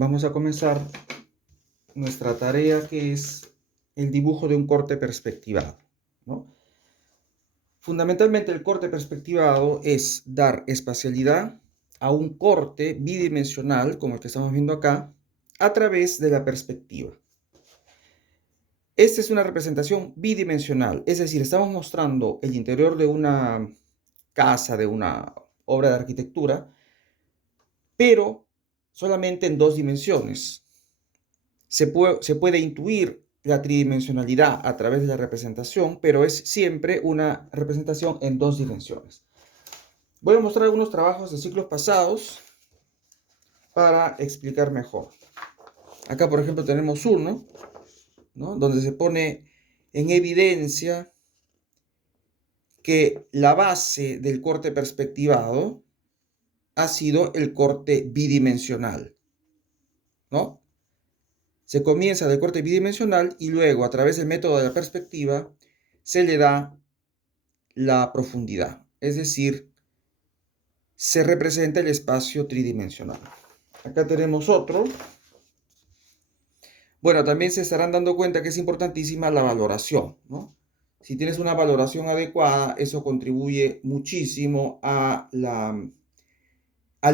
Vamos a comenzar nuestra tarea, que es el dibujo de un corte perspectivado, ¿no? Fundamentalmente, el corte perspectivado es dar espacialidad a un corte bidimensional, como el que estamos viendo acá, a través de la perspectiva. Esta es una representación bidimensional, es decir, estamos mostrando el interior de una casa, de una obra de arquitectura, pero solamente en dos dimensiones. Se puede intuir la tridimensionalidad a través de la representación, pero es siempre una representación en dos dimensiones. Voy a mostrar algunos trabajos de ciclos pasados para explicar mejor. Acá, por ejemplo, tenemos uno, ¿no?, donde se pone en evidencia que la base del corte perspectivado ha sido el corte bidimensional, ¿no? Se comienza del corte bidimensional y luego, a través del método de la perspectiva, se le da la profundidad, es decir, se representa el espacio tridimensional. Acá tenemos otro. Bueno, también se estarán dando cuenta que es importantísima la valoración, ¿no? Si tienes una valoración adecuada, eso contribuye muchísimo al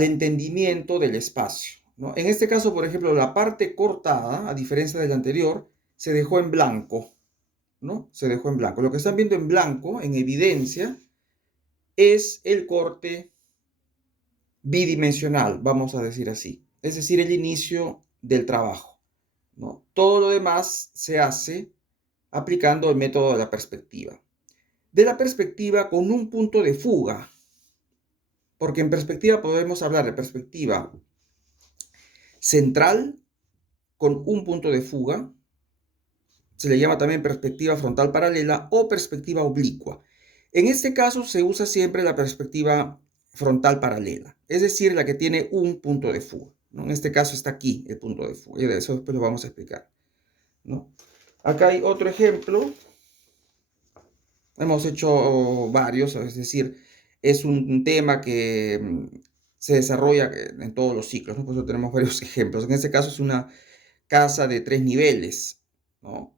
entendimiento del espacio, ¿no? En este caso, por ejemplo, la parte cortada, a diferencia del anterior, se dejó en blanco, ¿no? Se dejó en blanco. Lo que están viendo en blanco, en evidencia, es el corte bidimensional, vamos a decir así. Es decir, el inicio del trabajo, ¿no? Todo lo demás se hace aplicando el método de la perspectiva. De la perspectiva con un punto de fuga, porque en perspectiva podemos hablar de perspectiva central con un punto de fuga. Se le llama también perspectiva frontal paralela o perspectiva oblicua. En este caso se usa siempre la perspectiva frontal paralela, es decir, la que tiene un punto de fuga, ¿no? En este caso está aquí el punto de fuga, y de eso después lo vamos a explicar, ¿no? Acá hay otro ejemplo. Hemos hecho varios, es decir, es un tema que se desarrolla en todos los ciclos, ¿no? Por eso tenemos varios ejemplos. En este caso es una casa de 3 niveles, ¿no?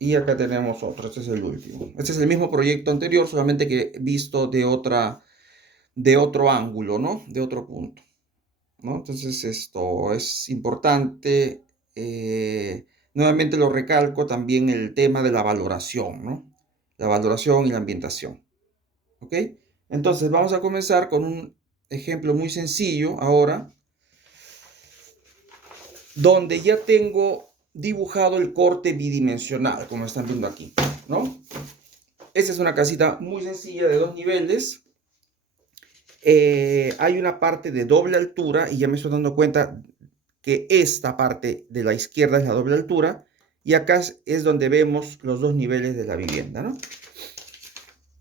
Y acá tenemos otro, este es el último. Este es el mismo proyecto anterior, solamente que visto de otro ángulo, ¿no? De otro punto, ¿no? Entonces esto es importante. Nuevamente lo recalco, también el tema de la valoración, ¿no? La valoración y la ambientación, ¿ok? Entonces vamos a comenzar con un ejemplo muy sencillo ahora, donde ya tengo dibujado el corte bidimensional, como están viendo aquí, ¿no? Esta es una casita muy sencilla de 2 niveles. Hay una parte de doble altura y ya me estoy dando cuenta que esta parte de la izquierda es la doble altura y acá es donde vemos los 2 niveles de la vivienda, ¿no?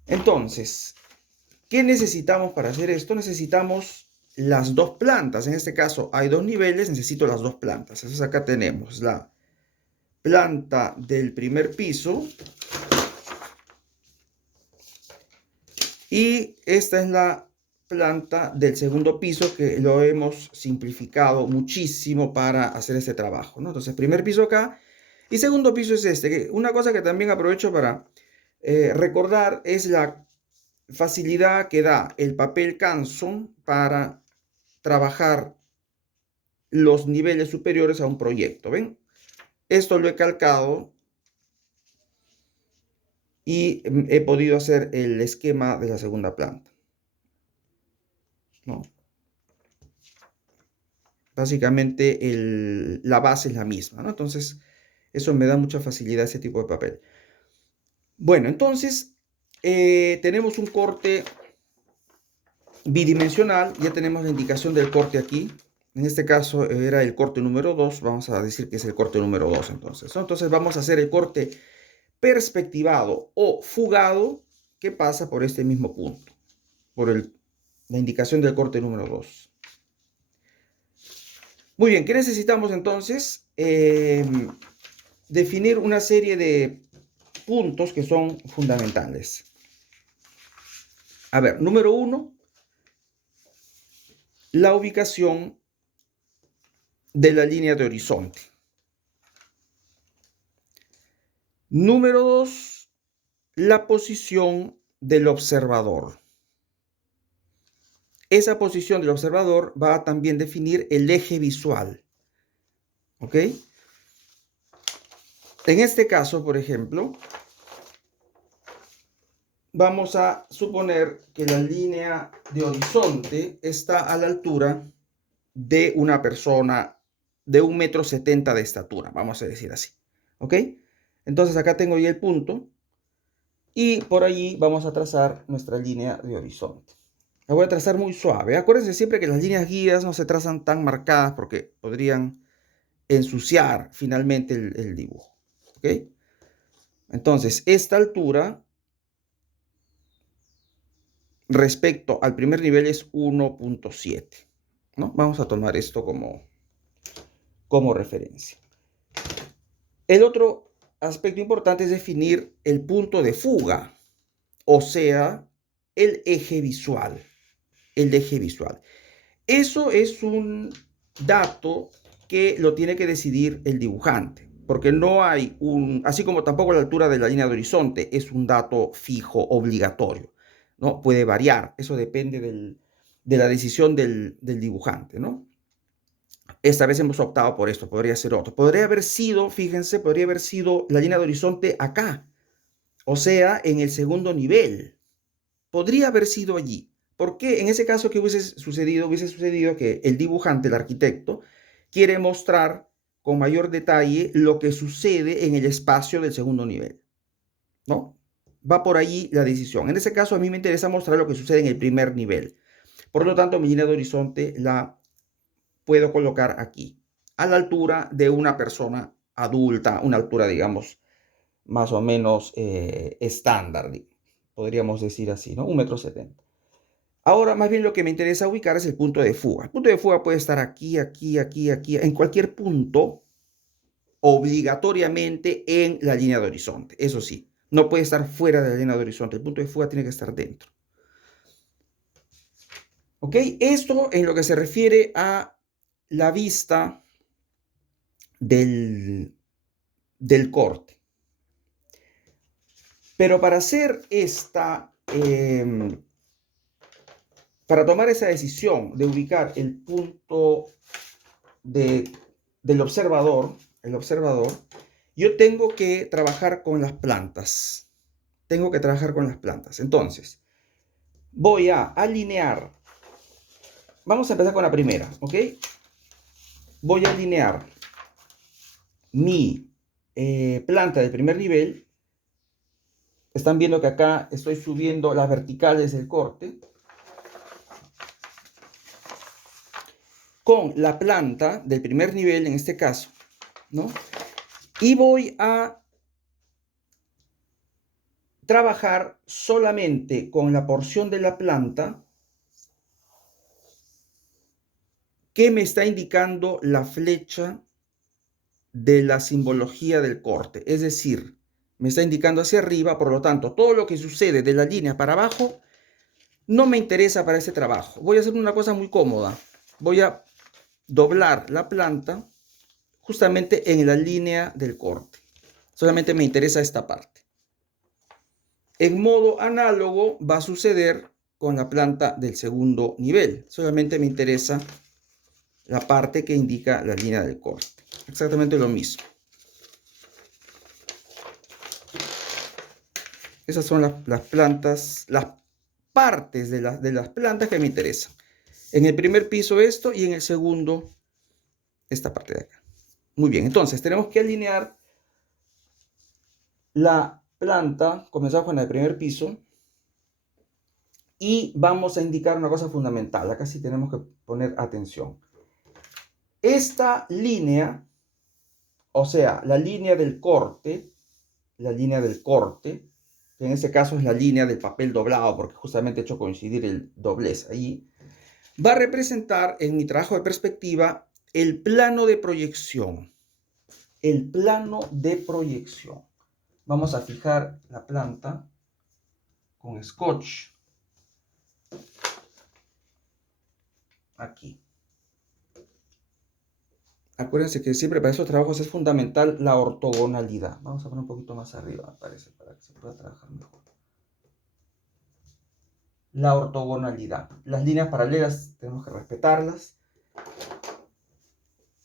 Entonces, ¿qué necesitamos para hacer esto? Necesitamos las 2 plantas. En este caso hay 2 niveles, necesito las 2 plantas. Entonces acá tenemos la planta del primer piso y esta es la planta del segundo piso, que lo hemos simplificado muchísimo para hacer este trabajo, ¿no? Entonces, primer piso acá y segundo piso es este. Una cosa que también aprovecho para recordar es la facilidad que da el papel Canson para trabajar los niveles superiores a un proyecto, ¿ven? Esto lo he calcado y he podido hacer el esquema de la segunda planta, ¿no? Básicamente la base es la misma, ¿no? Entonces, eso me da mucha facilidad, ese tipo de papel. Bueno, entonces, tenemos un corte bidimensional. Ya tenemos la indicación del corte aquí. En este caso era el corte número 2. Vamos a decir que es el corte número 2 entonces, ¿no? Entonces vamos a hacer el corte perspectivado o fugado que pasa por este mismo punto, por la indicación del corte número 2. Muy bien, ¿qué necesitamos entonces? Definir una serie de puntos que son fundamentales. A ver, número 1, la ubicación de la línea de horizonte. Número 2, la posición del observador. Esa posición del observador va a también definir el eje visual. ¿Ok? En este caso, por ejemplo, vamos a suponer que la línea de horizonte está a la altura de una persona de 1,70 m de estatura, vamos a decir así. ¿Ok? Entonces acá tengo ya el punto y por allí vamos a trazar nuestra línea de horizonte. La voy a trazar muy suave. Acuérdense siempre que las líneas guías no se trazan tan marcadas porque podrían ensuciar finalmente el dibujo. ¿Ok? Entonces, esta altura respecto al primer nivel es 1,7, ¿no? Vamos a tomar esto como referencia. El otro aspecto importante es definir el punto de fuga, o sea, el eje visual. El eje visual. Eso es un dato que lo tiene que decidir el dibujante, porque no hay así como tampoco la altura de la línea de horizonte es un dato fijo, obligatorio, ¿no? Puede variar, eso depende de la decisión del dibujante, ¿no? Esta vez hemos optado por esto, podría ser otro. Podría haber sido, fíjense, podría haber sido la línea de horizonte acá, o sea, en el segundo nivel. Podría haber sido allí. Porque en ese caso que hubiese sucedido que el dibujante, el arquitecto, quiere mostrar con mayor detalle lo que sucede en el espacio del segundo nivel, ¿no? Va por allí la decisión. En ese caso a mí me interesa mostrar lo que sucede en el primer nivel. Por lo tanto, mi línea de horizonte la puedo colocar aquí, a la altura de una persona adulta, una altura, digamos, más o menos estándar, podríamos decir así, ¿no? 1,70 m. Ahora, más bien lo que me interesa ubicar es el punto de fuga. El punto de fuga puede estar aquí, aquí, aquí, aquí, en cualquier punto, obligatoriamente en la línea de horizonte. Eso sí, no puede estar fuera de la línea de horizonte. El punto de fuga tiene que estar dentro. ¿Ok? Esto en lo que se refiere a la vista del corte. Pero para hacer para tomar esa decisión de ubicar el punto del observador, yo tengo que trabajar con las plantas. Tengo que trabajar con las plantas. Entonces, voy a alinear. Vamos a empezar con la primera, ¿ok? Voy a alinear mi planta de primer nivel. Están viendo que acá estoy subiendo las verticales del corte con la planta del primer nivel en este caso, ¿no? Y voy a trabajar solamente con la porción de la planta que me está indicando la flecha de la simbología del corte. Es decir, me está indicando hacia arriba, por lo tanto, todo lo que sucede de la línea para abajo no me interesa para este trabajo. Voy a hacer una cosa muy cómoda. Voy a doblar la planta justamente en la línea del corte. Solamente me interesa esta parte. En modo análogo va a suceder con la planta del segundo nivel. Solamente me interesa la parte que indica la línea del corte. Exactamente lo mismo. Esas son las plantas, las partes de las plantas que me interesan. En el primer piso esto y en el segundo esta parte de acá. Muy bien, entonces tenemos que alinear la planta, comenzamos con el primer piso y vamos a indicar una cosa fundamental. Acá sí tenemos que poner atención. Esta línea, o sea, la línea del corte, que en este caso es la línea del papel doblado, porque justamente he hecho coincidir el doblez ahí, va a representar en mi trabajo de perspectiva el plano de proyección. El plano de proyección. Vamos a fijar la planta con scotch aquí. Acuérdense que siempre para esos trabajos es fundamental la ortogonalidad. Vamos a poner un poquito más arriba, me parece, para que se pueda trabajar mejor. La ortogonalidad. Las líneas paralelas tenemos que respetarlas.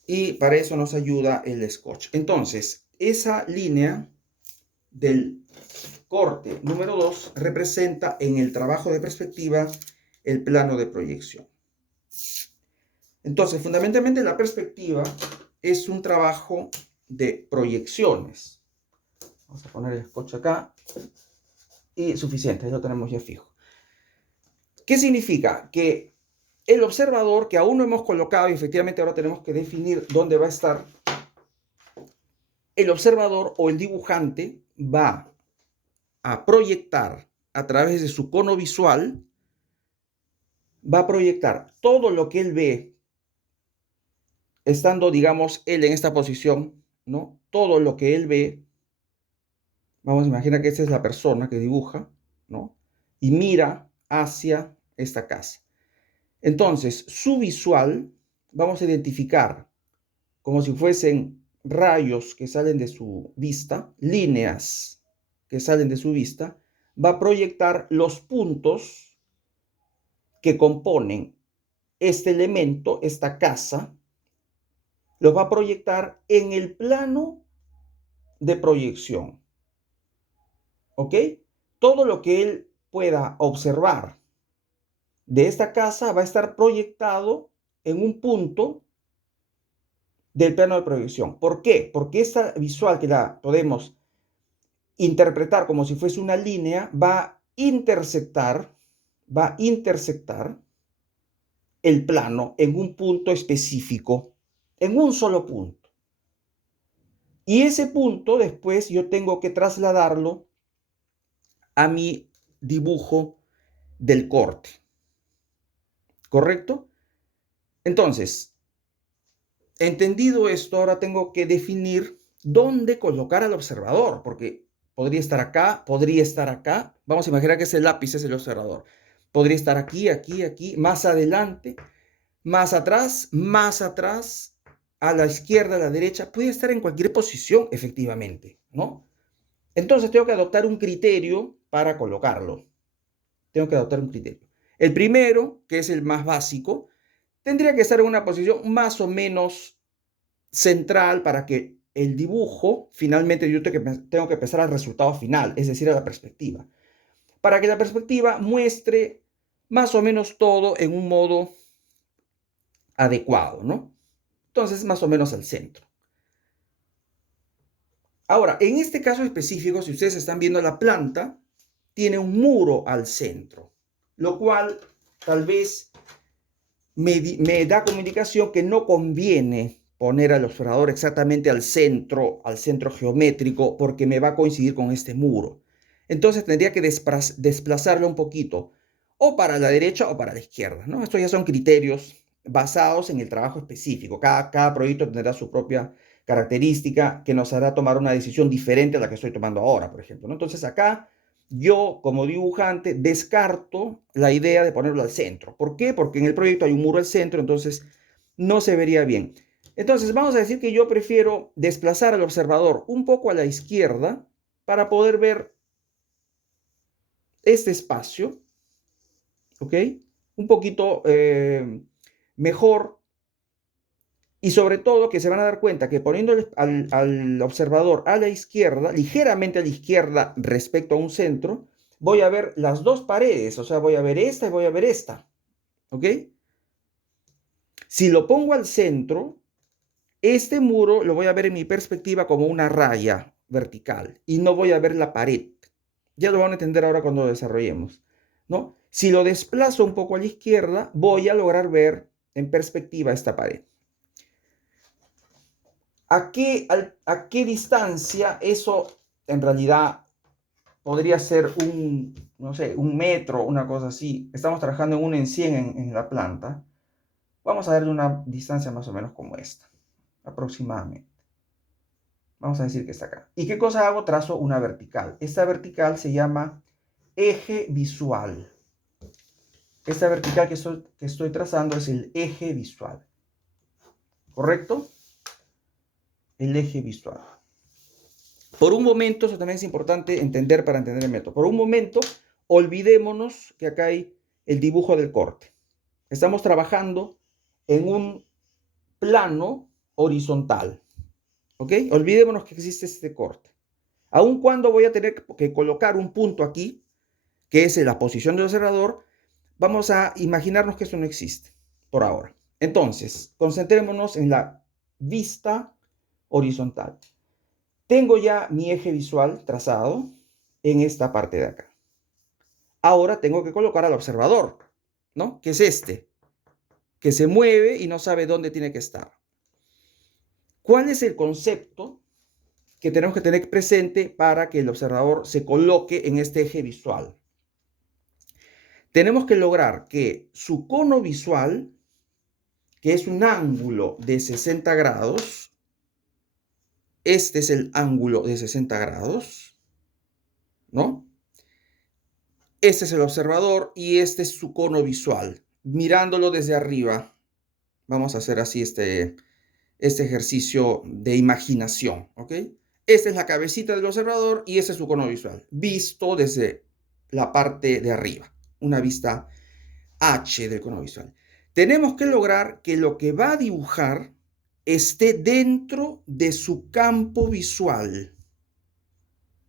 Y para eso nos ayuda el Scotch. Entonces, esa línea del corte número 2 representa en el trabajo de perspectiva el plano de proyección. Entonces, fundamentalmente la perspectiva es un trabajo de proyecciones. Vamos a poner el Scotch acá. Y suficiente, ya lo tenemos ya fijo. ¿Qué significa? Que el observador que aún no hemos colocado, y efectivamente ahora tenemos que definir dónde va a estar, el observador o el dibujante va a proyectar a través de su cono visual, va a proyectar todo lo que él ve, estando, digamos, él en esta posición, ¿no? Todo lo que él ve, vamos a imaginar que esta es la persona que dibuja, ¿no? Y mira hacia esta casa. Entonces, su visual, vamos a identificar como si fuesen rayos que salen de su vista, líneas que salen de su vista, va a proyectar los puntos que componen este elemento, esta casa, los va a proyectar en el plano de proyección. ¿Ok? Todo lo que él pueda observar de esta casa va a estar proyectado en un punto del plano de proyección. ¿Por qué? Porque esta visual que la podemos interpretar como si fuese una línea va a intersectar el plano en un punto específico, en un solo punto. Y ese punto después yo tengo que trasladarlo a mi dibujo del corte. ¿Correcto? Entonces, entendido esto, ahora tengo que definir dónde colocar al observador, porque podría estar acá, podría estar acá. Vamos a imaginar que ese lápiz es el observador. Podría estar aquí, aquí, aquí, más adelante, más atrás, a la izquierda, a la derecha. Puede estar en cualquier posición, efectivamente, ¿no? Entonces tengo que adoptar un criterio para colocarlo. Tengo que adoptar un criterio. El primero, que es el más básico, tendría que estar en una posición más o menos central para que el dibujo, finalmente yo tengo que pensar al resultado final, es decir, a la perspectiva. Para que la perspectiva muestre más o menos todo en un modo adecuado, ¿no? Entonces, más o menos al centro. Ahora, en este caso específico, si ustedes están viendo la planta, tiene un muro al centro, lo cual tal vez me da como indicación que no conviene poner al observador exactamente al centro geométrico, porque me va a coincidir con este muro. Entonces tendría que desplazarlo un poquito, o para la derecha o para la izquierda, ¿no? Estos ya son criterios basados en el trabajo específico. Cada proyecto tendrá su propia característica que nos hará tomar una decisión diferente a la que estoy tomando ahora, por ejemplo, ¿no? Entonces acá yo, como dibujante, descarto la idea de ponerlo al centro. ¿Por qué? Porque en el proyecto hay un muro al centro, entonces no se vería bien. Entonces vamos a decir que yo prefiero desplazar al observador un poco a la izquierda para poder ver este espacio, ¿ok? Un poquito mejor, y sobre todo que se van a dar cuenta que poniendo al observador a la izquierda, ligeramente a la izquierda respecto a un centro, voy a ver las dos paredes, o sea, voy a ver esta y voy a ver esta, ¿ok? Si lo pongo al centro, este muro lo voy a ver en mi perspectiva como una raya vertical y no voy a ver la pared. Ya lo van a entender ahora cuando lo desarrollemos, ¿no? Si lo desplazo un poco a la izquierda, voy a lograr ver en perspectiva esta pared. ¿A qué distancia eso en realidad podría ser no sé, un metro, una cosa así? Estamos trabajando en 1 en 100 en la planta. Vamos a darle una distancia más o menos como esta, aproximadamente. Vamos a decir que está acá. ¿Y qué cosa hago? Trazo una vertical. Esta vertical se llama eje visual. Esta vertical que estoy trazando es el eje visual. ¿Correcto? el eje visual. Por un momento, eso también es importante entender para entender el método. Por un momento, olvidémonos que acá hay el dibujo del corte. Estamos trabajando en un plano horizontal. ¿Ok? Olvidémonos que existe este corte. Aun cuando voy a tener que colocar un punto aquí, que es la posición del observador, vamos a imaginarnos que eso no existe por ahora. Entonces, concentrémonos en la vista horizontal. Tengo ya mi eje visual trazado en esta parte de acá. Ahora tengo que colocar al observador, ¿no? Que es este, que se mueve y no sabe dónde tiene que estar. ¿Cuál es el concepto que tenemos que tener presente para que el observador se coloque en este eje visual? Tenemos que lograr que su cono visual, que es un ángulo de 60 grados, este es el ángulo de 60 grados, ¿no? Este es el observador y este es su cono visual. Mirándolo desde arriba, vamos a hacer así este ejercicio de imaginación, ¿ok? Esta es la cabecita del observador y este es su cono visual, visto desde la parte de arriba, una vista H del cono visual. Tenemos que lograr que lo que va a dibujar esté dentro de su campo visual.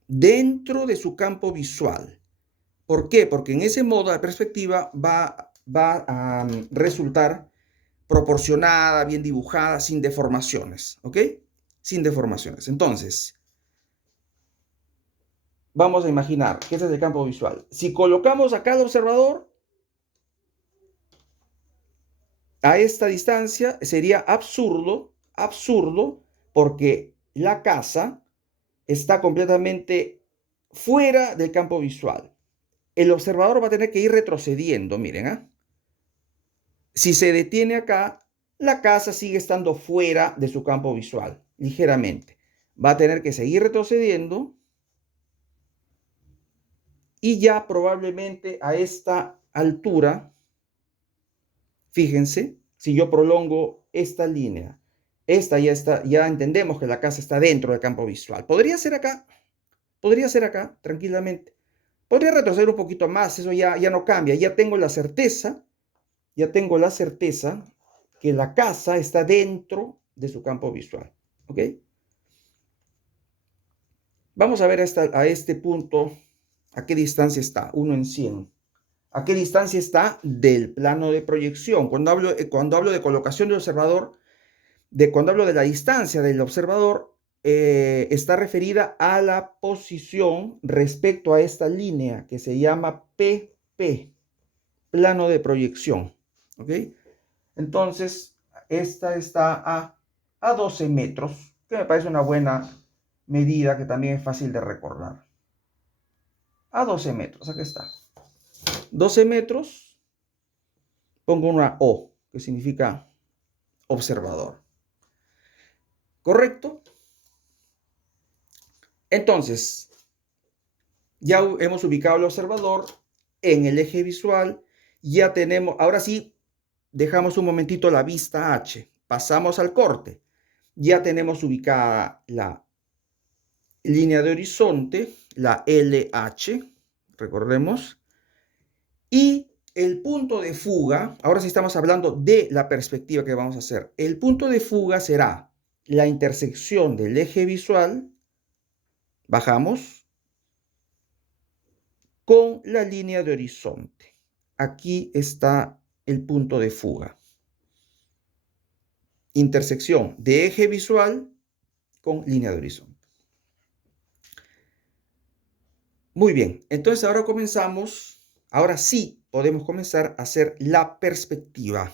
Dentro de su campo visual. ¿Por qué? Porque en ese modo la perspectiva va a resultar proporcionada, bien dibujada, sin deformaciones, ¿ok? Sin deformaciones. Entonces, vamos a imaginar que este es el campo visual. Si colocamos acá el observador, a esta distancia sería absurdo, porque la casa está completamente fuera del campo visual. El observador va a tener que ir retrocediendo, miren, ¿eh? Si se detiene acá, la casa sigue estando fuera de su campo visual, ligeramente. Va a tener que seguir retrocediendo y ya probablemente a esta altura, fíjense, si yo prolongo esta línea, esta ya está, ya entendemos que la casa está dentro del campo visual. Podría ser acá, tranquilamente. Podría retroceder un poquito más, eso ya no cambia, ya tengo la certeza que la casa está dentro de su campo visual. ¿Ok? Vamos a ver a este punto, a qué distancia está, 1 en 100. ¿A qué distancia está del plano de proyección? Cuando hablo de colocación del observador, cuando hablo de la distancia del observador, está referida a la posición respecto a esta línea que se llama PP, plano de proyección. ¿Ok? Entonces, esta está a 12 metros, que me parece una buena medida que también es fácil de recordar. A 12 metros, aquí está. 12 metros, pongo una O, que significa observador. ¿Correcto? Entonces, ya hemos ubicado el observador en el eje visual. Ya tenemos, ahora sí, dejamos un momentito la vista H. Pasamos al corte. Ya tenemos ubicada la línea de horizonte, la LH, recordemos. Y el punto de fuga, ahora sí estamos hablando de la perspectiva que vamos a hacer. El punto de fuga será la intersección del eje visual, bajamos, con la línea de horizonte. Aquí está el punto de fuga. Intersección de eje visual con línea de horizonte. Muy bien, entonces ahora comenzamos, ahora sí podemos comenzar a hacer la perspectiva.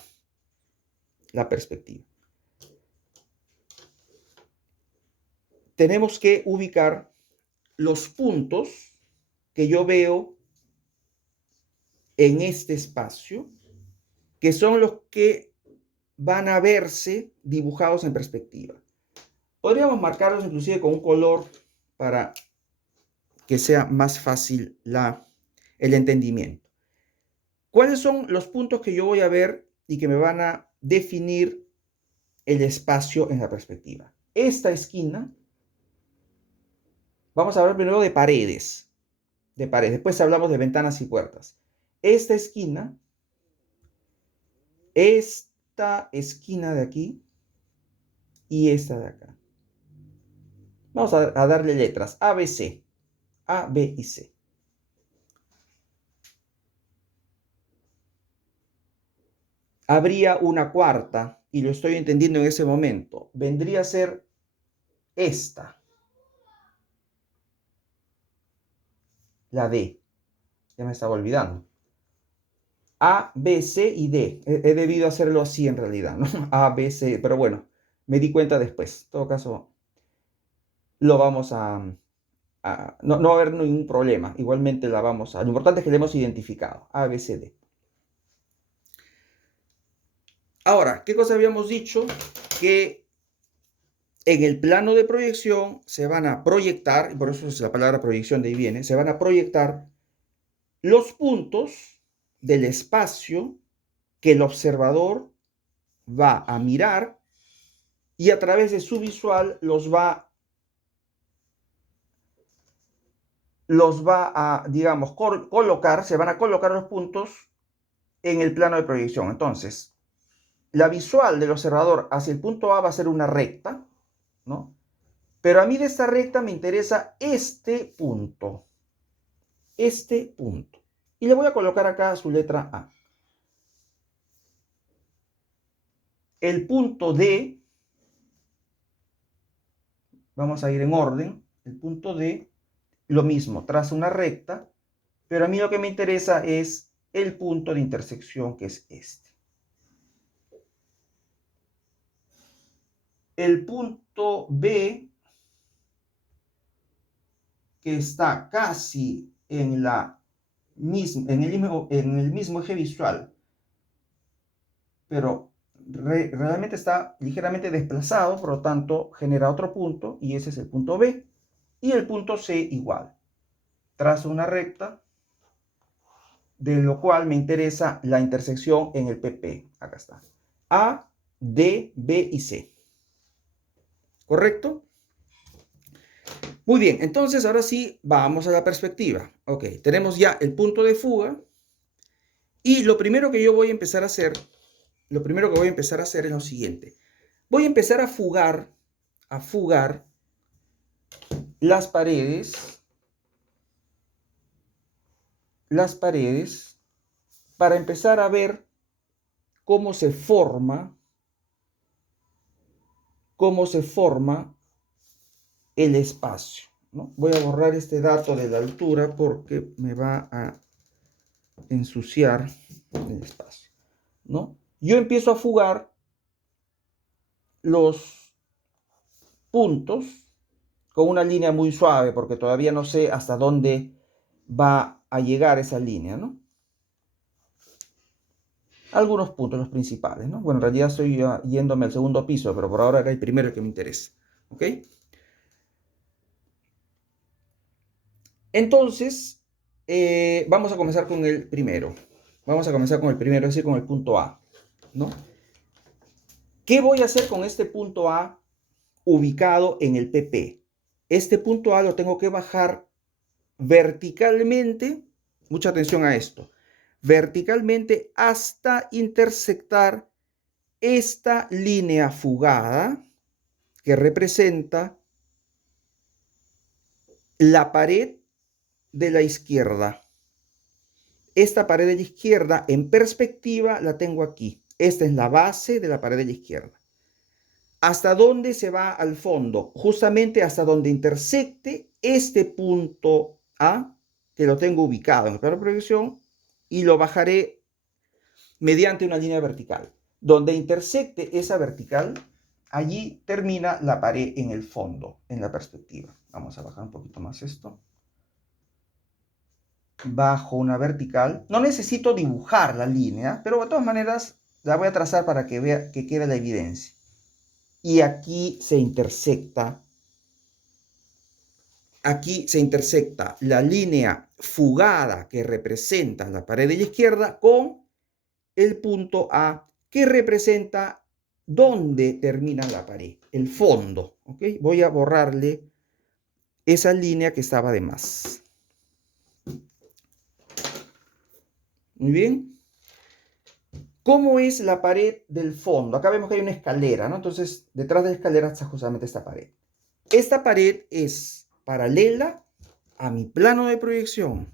La perspectiva. Tenemos que ubicar los puntos que yo veo en este espacio, que son los que van a verse dibujados en perspectiva. Podríamos marcarlos inclusive con un color para que sea más fácil el entendimiento. ¿Cuáles son los puntos que yo voy a ver y que me van a definir el espacio en la perspectiva? esta esquina, vamos a hablar primero de paredes, después hablamos de ventanas y puertas. Esta esquina de aquí y esta de acá. Vamos a darle letras A, B, C. A, B y C. Habría una cuarta, y lo estoy entendiendo en ese momento. Vendría a ser esta. La D. Ya me estaba olvidando. A, B, C y D. He debido hacerlo así en realidad, ¿no? A, B, C. Pero bueno, me di cuenta después. En todo caso, lo vamos no va a haber ningún problema. Igualmente la vamos a... Lo importante es que la hemos identificado. A, B, C, D. Ahora, ¿qué cosa habíamos dicho? Que en el plano de proyección se van a proyectar, y por eso es la palabra proyección de ahí viene, se van a proyectar los puntos del espacio que el observador va a mirar y a través de su visual los va a, digamos, colocar, se van a colocar los puntos en el plano de proyección. Entonces, la visual del observador hacia el punto A va a ser una recta, ¿no? Pero a mí de esta recta me interesa este punto. Este punto. Y le voy a colocar acá su letra A. El punto D, vamos a ir en orden. El punto D, lo mismo, traza una recta, pero a mí lo que me interesa es el punto de intersección, que es este. El punto B, que está casi en el mismo eje visual, pero realmente está ligeramente desplazado, por lo tanto genera otro punto, y ese es el punto B. Y el punto C igual. Trazo una recta, de lo cual me interesa la intersección en el PP. Acá está. A, D, B y C. ¿Correcto? Muy bien, entonces ahora sí vamos a la perspectiva. Ok, tenemos ya el punto de fuga. Y lo primero que yo voy a empezar a hacer, es lo siguiente. Voy a empezar a fugar las paredes para empezar a ver cómo se forma el espacio, ¿no? Voy a borrar este dato de la altura porque me va a ensuciar el espacio, ¿no? Yo empiezo a fugar los puntos con una línea muy suave porque todavía no sé hasta dónde va a llegar esa línea, ¿no? Algunos puntos, los principales, ¿no? Bueno, en realidad estoy yéndome al segundo piso, pero por ahora era el primero el que me interesa, ¿ok? Entonces, vamos a comenzar con el primero. Vamos a comenzar con el primero, es decir, con el punto A, ¿no? ¿Qué voy a hacer con este punto A ubicado en el PP? Este punto A lo tengo que bajar verticalmente, mucha atención a esto, verticalmente hasta intersectar esta línea fugada que representa la pared de la izquierda. Esta pared de la izquierda en perspectiva la tengo aquí. Esta es la base de la pared de la izquierda. ¿Hasta dónde se va al fondo? Justamente hasta donde intersecte este punto A, que lo tengo ubicado en el plano de proyección, y lo bajaré mediante una línea vertical. Donde intersecte esa vertical, allí termina la pared en el fondo, en la perspectiva. Vamos a bajar un poquito más esto. Bajo una vertical. No necesito dibujar la línea, pero de todas maneras la voy a trazar para que vea que quede la evidencia. Y aquí se intersecta la línea fugada que representa la pared de la izquierda con el punto A que representa dónde termina la pared, el fondo, ¿ok? Voy a borrarle esa línea que estaba de más. Muy bien. ¿Cómo es la pared del fondo? Acá vemos que hay una escalera, ¿no? Entonces, detrás de la escalera está justamente esta pared. Esta pared es paralela a mi plano de proyección.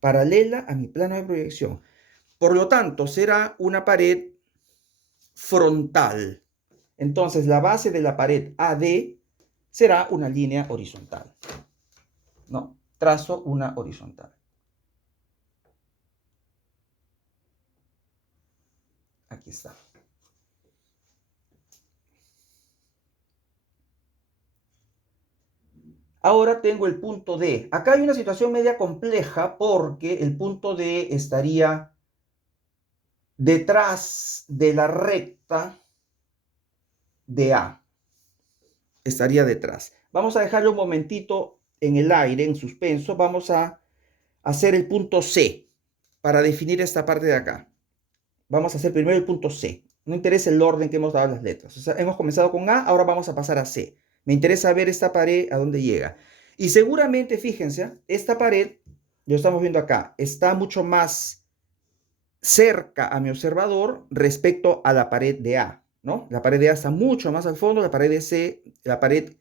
Paralela a mi plano de proyección. Por lo tanto, será una pared frontal. Entonces, la base de la pared AD será una línea horizontal. ¿No? Trazo una horizontal. Aquí está. Ahora tengo el punto D. Acá hay una situación media compleja porque el punto D estaría detrás de la recta de A. Estaría detrás. Vamos a dejarlo un momentito en el aire, en suspenso. Vamos a hacer el punto C para definir esta parte de acá. Vamos a hacer primero el punto C. No interesa el orden que hemos dado las letras. O sea, hemos comenzado con A, ahora vamos a pasar a C. Me interesa ver esta pared a dónde llega. Y seguramente, fíjense, esta pared, lo estamos viendo acá, está mucho más cerca a mi observador respecto a la pared de A, ¿no? La pared de A está mucho más al fondo, la pared de C, la pared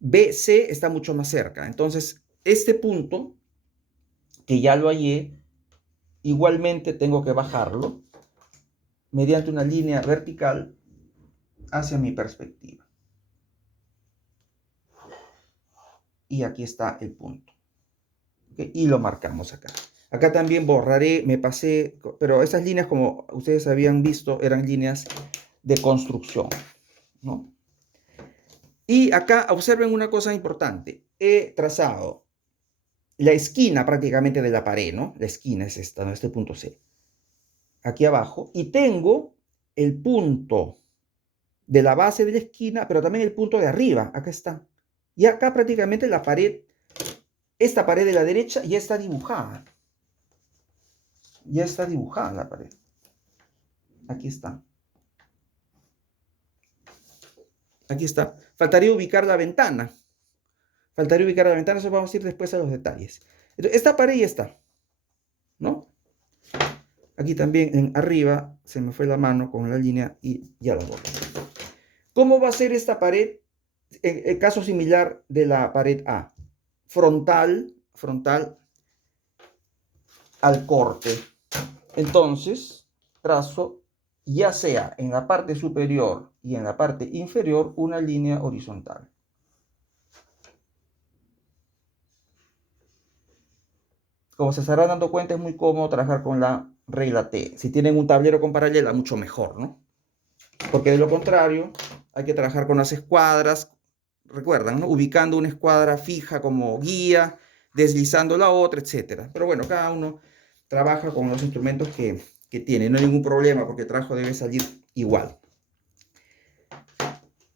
BC está mucho más cerca. Entonces, este punto, que ya lo hallé, igualmente tengo que bajarlo mediante una línea vertical hacia mi perspectiva. Y aquí está el punto. ¿Okay? Y lo marcamos acá. Acá también borraré, me pasé, pero esas líneas, como ustedes habían visto, eran líneas de construcción, ¿no? Y acá observen una cosa importante. He trazado la esquina prácticamente de la pared, ¿no? La esquina es esta, ¿no? Este punto C. Aquí abajo. Y tengo el punto de la base de la esquina, pero también el punto de arriba. Acá está. Y acá prácticamente la pared, esta pared de la derecha ya está dibujada. Ya está dibujada la pared. Aquí está. Aquí está. Faltaría ubicar la ventana. Faltaría ubicar la ventana, eso vamos a ir después a los detalles. Entonces, esta pared ya está, ¿no? Aquí también en arriba se me fue la mano con la línea y ya la borro. ¿Cómo va a ser esta pared en el caso similar de la pared A? Frontal al corte. Entonces, trazo ya sea en la parte superior y en la parte inferior una línea horizontal. Como se estarán dando cuenta, es muy cómodo trabajar con la regla T. Si tienen un tablero con paralela, mucho mejor, ¿no? Porque de lo contrario, hay que trabajar con las escuadras. Recuerdan, ¿no? Ubicando una escuadra fija como guía, deslizando la otra, etc. Pero bueno, cada uno trabaja con los instrumentos que tiene. No hay ningún problema porque el trabajo debe salir igual.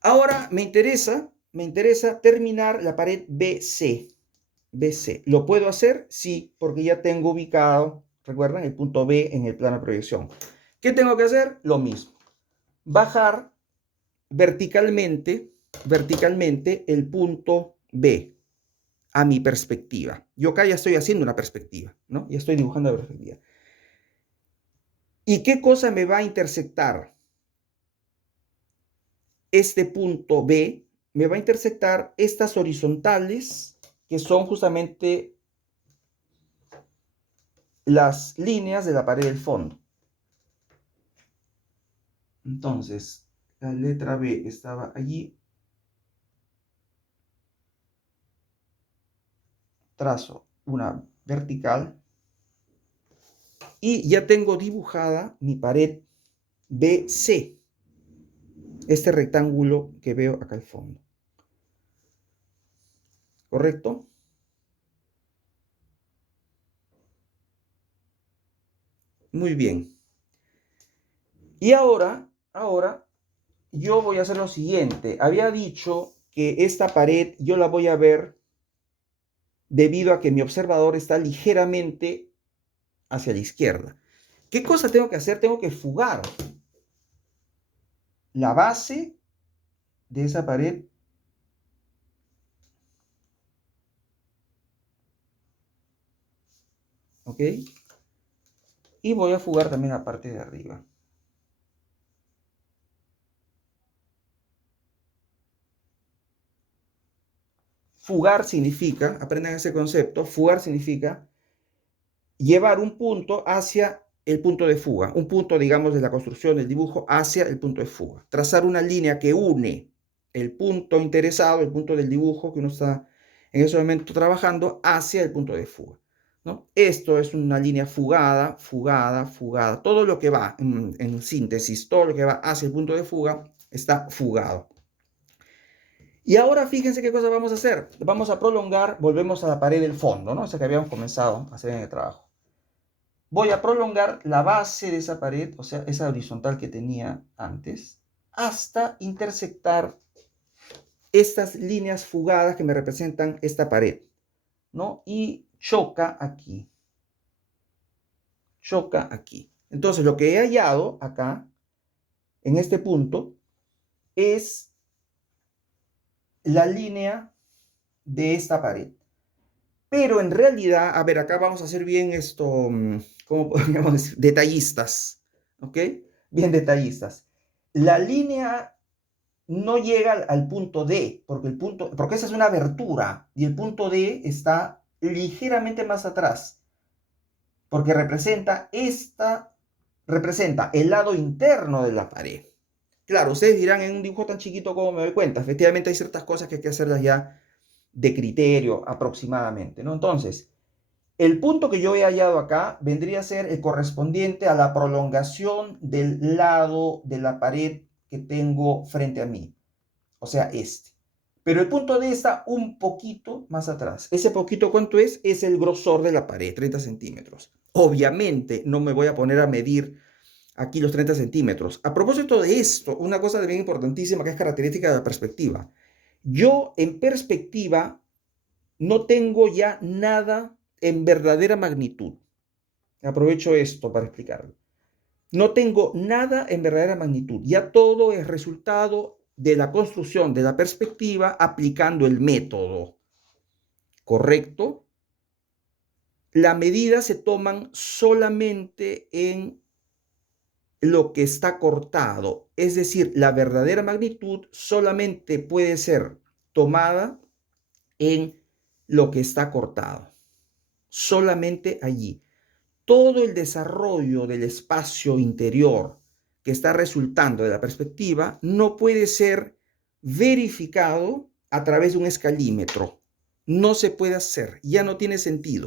Ahora me interesa terminar la pared BC. BC. ¿Lo puedo hacer? Sí, porque ya tengo ubicado, recuerdan, el punto B en el plano de proyección. ¿Qué tengo que hacer? Lo mismo. Bajar verticalmente el punto B a mi perspectiva. Yo acá ya estoy haciendo una perspectiva, ¿no? Ya estoy dibujando la perspectiva. ¿Y qué cosa me va a intersectar? Este punto B me va a intersectar estas horizontales que son justamente las líneas de la pared del fondo. Entonces, la letra B estaba allí. Trazo una vertical. Y ya tengo dibujada mi pared BC. Este rectángulo que veo acá al fondo. ¿Correcto? Muy bien. Y ahora yo voy a hacer lo siguiente. Había dicho que esta pared yo la voy a ver debido a que mi observador está ligeramente hacia la izquierda. ¿Qué cosa tengo que hacer? Tengo que fugar. la base de esa pared ¿ok? Y voy a fugar también la parte de arriba. Fugar significa, aprendan ese concepto, fugar significa llevar un punto hacia el punto de fuga, un punto, digamos, de la construcción del dibujo hacia el punto de fuga. Trazar una línea que une el punto interesado, el punto del dibujo que uno está en ese momento trabajando, hacia el punto de fuga, ¿no? Esto es una línea fugada, fugada, fugada. Todo lo que va, en síntesis, todo lo que va hacia el punto de fuga está fugado. Y ahora fíjense qué cosa vamos a hacer. Vamos a prolongar, volvemos a la pared del fondo, ¿no? Esa que habíamos comenzado a hacer en el trabajo. Voy a prolongar la base de esa pared, o sea, esa horizontal que tenía antes, hasta intersectar estas líneas fugadas que me representan esta pared, ¿no? Y choca aquí. Choca aquí. Entonces, lo que he hallado acá, en este punto, es la línea de esta pared. Pero en realidad, a ver, acá vamos a hacer bien esto, ¿cómo podríamos decir? Detallistas, ¿ok? Bien detallistas. La línea no llega al punto D, porque esa es una abertura, y el punto D está ligeramente más atrás, porque representa el lado interno de la pared. Claro, ustedes dirán, en un dibujo tan chiquito, ¿cómo me doy cuenta? Efectivamente hay ciertas cosas que hay que hacerlas ya de criterio aproximadamente, ¿no? Entonces, el punto que yo he hallado acá vendría a ser el correspondiente a la prolongación del lado de la pared que tengo frente a mí, o sea, este. Pero el punto D está un poquito más atrás. ¿Ese poquito cuánto es? Es el grosor de la pared, 30 centímetros. Obviamente no me voy a poner a medir aquí los 30 centímetros. A propósito de esto, una cosa bien importantísima que es característica de la perspectiva. Yo en perspectiva no tengo ya nada en verdadera magnitud. Aprovecho esto para explicarlo. No tengo nada en verdadera magnitud. Ya todo es resultado de la construcción de la perspectiva aplicando el método. ¿Correcto? Las medidas se toman solamente en lo que está cortado. Es decir, la verdadera magnitud solamente puede ser tomada en lo que está cortado. Solamente allí. Todo el desarrollo del espacio interior que está resultando de la perspectiva no puede ser verificado a través de un escalímetro. No se puede hacer, ya no tiene sentido.